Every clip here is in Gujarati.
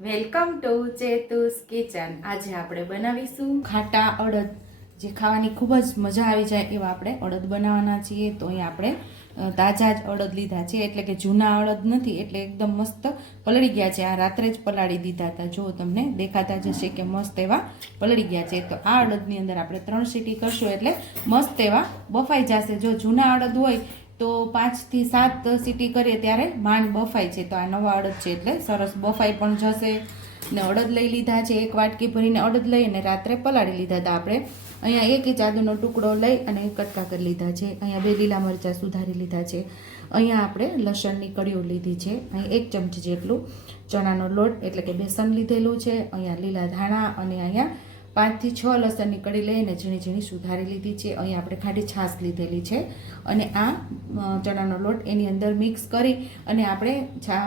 Welcome to ચેતુસ kitchen. આજે આપણે બનાવીશું ખાટા અડદ. જે ખાવાની ખૂબ જ મજા આવી જાય એવા આપણે અડદ બનાવવાના છીએ. તો અહીં આપણે તાજા જ અડદ લીધા છે. એટલે કે જૂના અડદ નથી, એટલે એકદમ મસ્ત પલળી ગયા છે. આ રાત્રે જ પલાળી દીધા હતા. જો તમને દેખાતા જશે કે મસ્ત એવા પલળી ગયા છે. તો આ અડદની અંદર આપણે ત્રણ સીટી કરશું એટલે મસ્ત એવા બફાઈ જશે. જો જૂના અડદ હોય તો પાંચથી સાત સીટી કરીએ ત્યારે માંડ બફાય છે. તો આ નવા અડદ છે એટલે સરસ બફાઈ પણ જશે. ને અડદ લઈ લીધા છે. એક વાટકી ભરીને અડદ લઈ અને રાત્રે પલાળી લીધા હતા આપણે. અહીંયા એક ઇંચ આદુનો ટુકડો લઈ અને કટકા કરી લીધા છે. અહીંયા બે લીલા મરચાં સુધારી લીધા છે. અહીંયા આપણે લસણની કળીઓ લીધી છે. અહીં એક ચમચી જેટલું ચણાનો લોટ એટલે કે બેસન લીધેલું છે. અહીંયા લીલા ધાણા અને અહીંયા પાંચથી છ લસણની કડી લઈને ઝીણી ઝીણી સુધારી લીધી છે. અહીં આપણે ખાટી છાશ લીધેલી છે અને આ ચણાનો લોટ એની અંદર મિક્સ કરી અને આપણે છા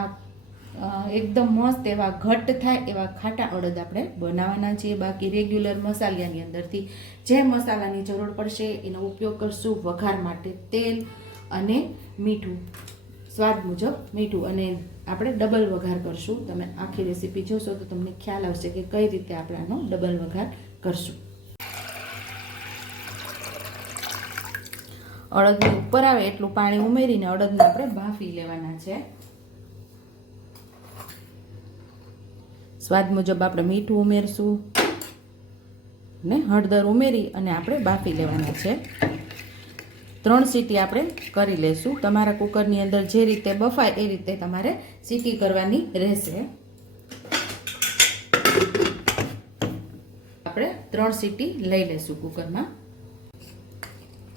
એકદમ મસ્ત એવા ઘટ્ટ થાય એવા ખાટા અડદ આપણે બનાવવાના છીએ. બાકી રેગ્યુલર મસાલાની અંદરથી જે મસાલાની જરૂર પડશે એનો ઉપયોગ કરશું વઘાર માટે તેલ અને મીઠું. સ્વાદ મુજબ મીઠું અને આપણે ડબલ વઘાર કરશું. તમે આખી રેસીપી જોશો તો તમને ખ્યાલ આવશે કે કઈ રીતે આપણે આનો ડબલ વઘાર કરશું. અડદની ઉપર આવે એટલું પાણી ઉમેરીને અડદને આપણે બાફી લેવાના છે. સ્વાદ મુજબ આપણે મીઠું ઉમેરશું. ને હળદર ઉમેરી અને આપણે બાફી લેવાના છે. ત્રણ સીટી આપણે કરી લેશું. તમારા કુકરની અંદર જે રીતે બફાય એ રીતે તમારે સીટી કરવાની રહેશે. આપણે ત્રણ સીટી લઈ લેશું કુકરમાં.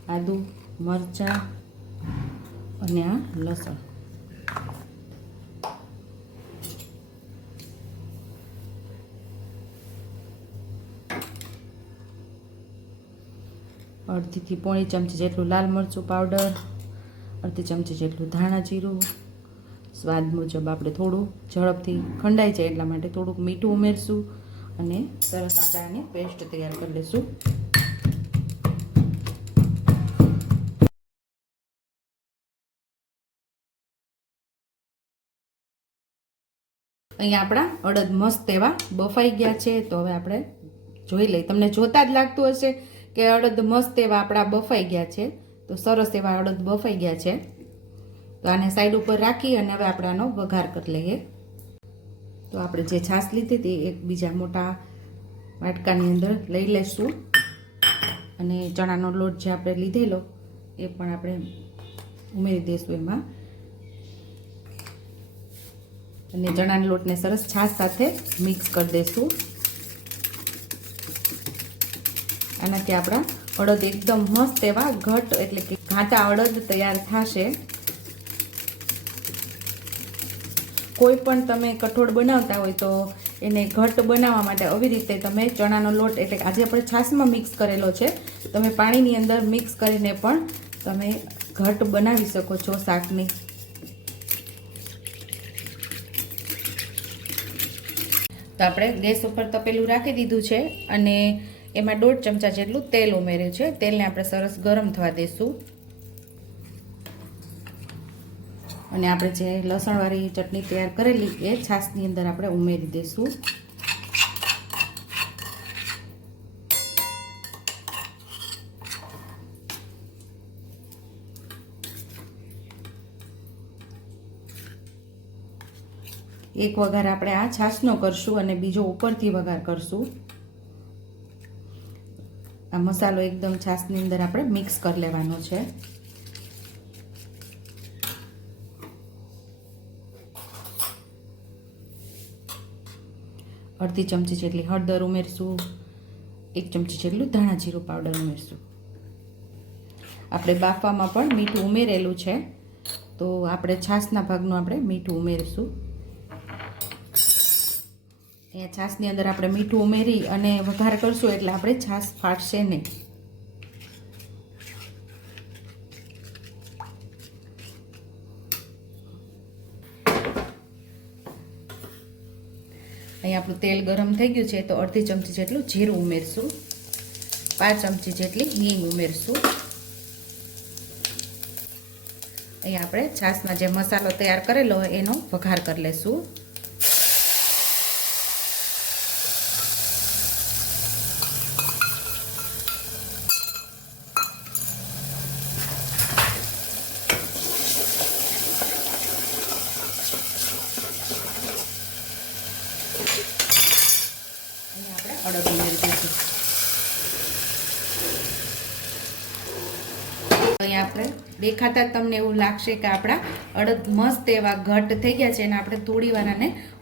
આદુ, મરચાં અને આ લસણ. અડધીથી પોણી ચમચી જેટલું લાલ મરચું પાવડર અડધી ચમચી જેટલું ધાણા જીરું. સ્વાદ મુજબ આપણે થોડું ઝડપથી ખંડાઈ જાય એટલા માટે થોડુંક મીઠું ઉમેરશું અને સરસ આપણે પેસ્ટ તૈયાર કરી લઈશું. અહીંયા આપણા અડદ મસ્ત એવા બફાઈ ગયા છે, તો હવે આપણે જોઈ લઈએ. તમને જોતા જ લાગતું હશે કે અડદ મસ્ત એવા આપણા બફાઈ ગયા છે, તો સરસ એવા અડદ બફાઈ ગયા છે. તો આને સાઈડ ઉપર રાખી અને હવે આપણે આનો વઘાર કરી લઈએ. તો આપણે જે છાશ લીધી હતી એક બીજા મોટા વાટકાની અંદર લઈ લઈશું અને ચણાનો લોટ જે આપણે લીધેલો, એ પણ આપણે ઉમેરી દઈશું એમાં. અને ચણાના લોટને સરસ છાશ સાથે મિક્સ કરી દઈશું આનાથી આપણા અડદ એકદમ મસ્ત એવા ઘટ એટલે કે ઘાટા અડદ તૈયાર થશે. કોઈ પણ તમે કઠોળ બનાવતા હોય તો એને ઘટ બનાવવા માટે આવી રીતે તમે ચણાનો લોટ એટલે આજે આપણે છાશમાં મિક્સ કરેલો છે. તમે પાણીની અંદર મિક્સ કરીને પણ તમે ઘટ બનાવી શકો છો શાકની. તો આપણે ગેસ ઉપર તપેલું રાખી દીધું છે અને એમાં દોઢ ચમચા જેટલું તેલ ઉમેર્યું છે. તેલને આપણે સરસ ગરમ થવા દઈશું અને આપણે જે લસણવાળી ચટણી તૈયાર કરેલી એ છાશની અંદર આપણે ઉમેરી દઈશું એક વઘાર આપણે આ છાશનો કરશું અને બીજો ઉપરથી વઘાર કરશું. આ મસાલો એકદમ છાશની અંદર આપણે મિક્સ કરી લેવાનો છે. અડધી ચમચી જેટલી હળદર ઉમેરશું, એક ચમચી જેટલું ધાણા જીરું પાવડર ઉમેરશું. આપણે બાફવામાં પણ મીઠું ઉમેરેલું છે, તો આપણે છાશના ભાગનું આપણે મીઠું ઉમેરીશું. અહીંયા છાશની અંદર આપણે મીઠું ઉમેરી અને વઘાર કરશું એટલે આપણે છાશ ફાટશે નહીં. અહીં આપણું તેલ ગરમ થઈ ગયું છે તો અડધી ચમચી જેટલું જીરું ઉમેરશું. પાંચ ચમચી જેટલી હિંગ ઉમેરશું. અહીં આપણે છાશમાં જે મસાલો તૈયાર કરેલો હોય એનો વઘાર કરી લઈશું અહીંયા આપણે દેખાતા તમને એવું લાગશે કે આપણા અડદ મસ્ત એવા ઘટ થઈ ગયા છે અને આપણે થોડી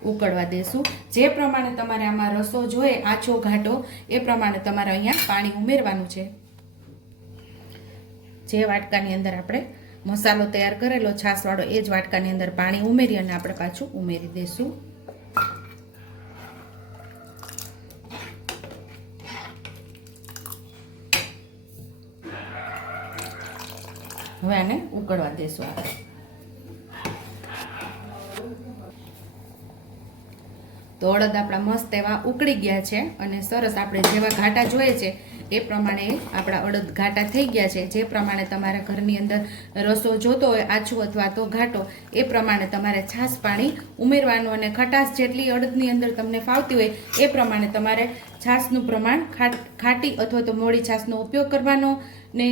ઉકળવા દેશું. જે પ્રમાણે તમારે આમાં રસો જોઈએ, આછો ઘાટો, એ પ્રમાણે તમારે અહીંયા પાણી ઉમેરવાનું છે. જે વાટકાની અંદર આપણે મસાલો તૈયાર કરેલો છાસવાળો એ જ વાટકાની અંદર પાણી ઉમેરી અને આપણે પાછું ઉમેરી દઈશું હવે આને ઉકળવા દેશું આપણે. તો અડદ આપણા મસ્ત એવા ઉકળી ગયા છે અને સરસ આપણે જેવા ઘાટા જોઈએ છે, એ પ્રમાણે આપણા અડદ ઘાટા થઈ ગયા છે. જે પ્રમાણે તમારા ઘરની અંદર રસો જોતો હોય, આછું અથવા તો ઘાટો, એ પ્રમાણે તમારે છાશ પાણી ઉમેરવાનું અને ખટાશ જેટલી અડદની અંદર તમને ફાવતી હોય, એ પ્રમાણે તમારે છાશનું પ્રમાણ ખાટ ખાટી અથવા તો મોડી છાશનો ઉપયોગ કરવાનો ને,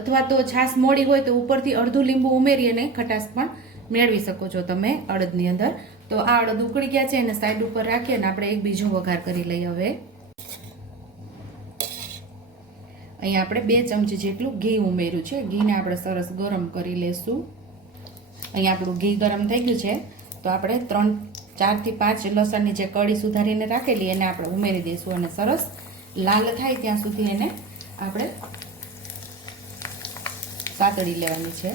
અથવા તો છાશ મોડી હોય તો ઉપરથી અડધું લીંબુ ઉમેરી અને ખટાશ પણ મેળવી શકો છો તમે અડદની અંદર. તો આ અડદ ઉકળી ગયા છે એને સાઈડ ઉપર રાખી અને આપણે એક બીજો વઘાર કરી લઈએ હવે. અહીંયા આપણે બે ચમચી જેટલું ઘી ઉમેર્યું છે. ઘીને આપણે સરસ ગરમ કરી લેશું. અહીંયા આપણું ઘી ગરમ થઈ ગયું છે. તો આપણે ત્રણ, ચારથી પાંચ લસણની જે કળી સુધારીને રાખેલી એને આપણે ઉમેરી દઈશું અને સરસ લાલ થાય ત્યાં સુધી એને આપણે સાતળી લેવાની છે.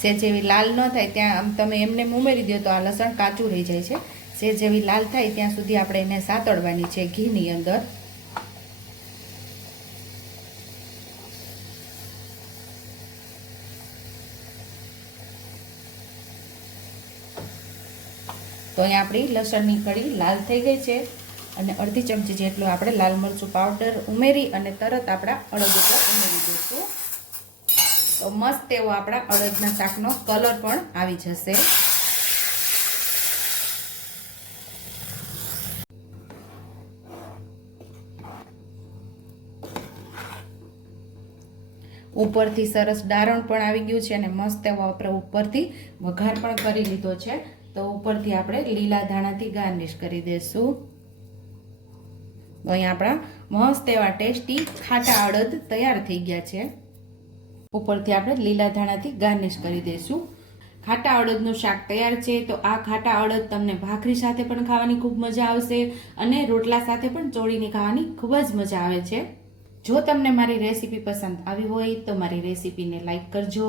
સેજ જેવી લાલ ન થાય ત્યાં આમ તમે એમને ઉમેરી દો તો આ લસણ કાચું રહી જાય છે. સેજ જેવી લાલ થાય ત્યાં સુધી આપણે એને સાતળવાની છે ઘીની અંદર. તો અહીંયા આપણી લસણની કળી લાલ થઈ ગઈ છે અને અડધી ચમચી જેટલું આપણે લાલ મરચું પાવડર ઉમેરી અને તરત આપણા અડદ ઉપર ઉમેરી દઈશું. તો મસ્ત એવો આપણા અડદના શાકનો કલર પણ આવી જશે. ઉપરથી સરસ ડારણ પણ આવી ગયું છે અને મસ્ત એવો આપણે ઉપરથી વઘાર પણ કરી લીધો છે. તો ઉપરથી આપણે લીલા ધાણાથી ગાર્નિશ કરી દઈશું તો અહીં આપણા મસ્ત એવા ટેસ્ટી ખાટા અડદ તૈયાર થઈ ગયા છે. ઉપરથી આપણે લીલા ધાણાથી ગાર્નિશ કરી દઈશું ખાટા અડદનું શાક તૈયાર છે તો આ ખાટા અડદ તમને ભાખરી સાથે પણ ખાવાની ખૂબ મજા આવશે અને રોટલા સાથે પણ ચોળીને ખાવાની ખૂબ જ મજા આવે છે. જો તમને મારી રેસીપી પસંદ આવી હોય તો મારી રેસીપીને લાઇક કરજો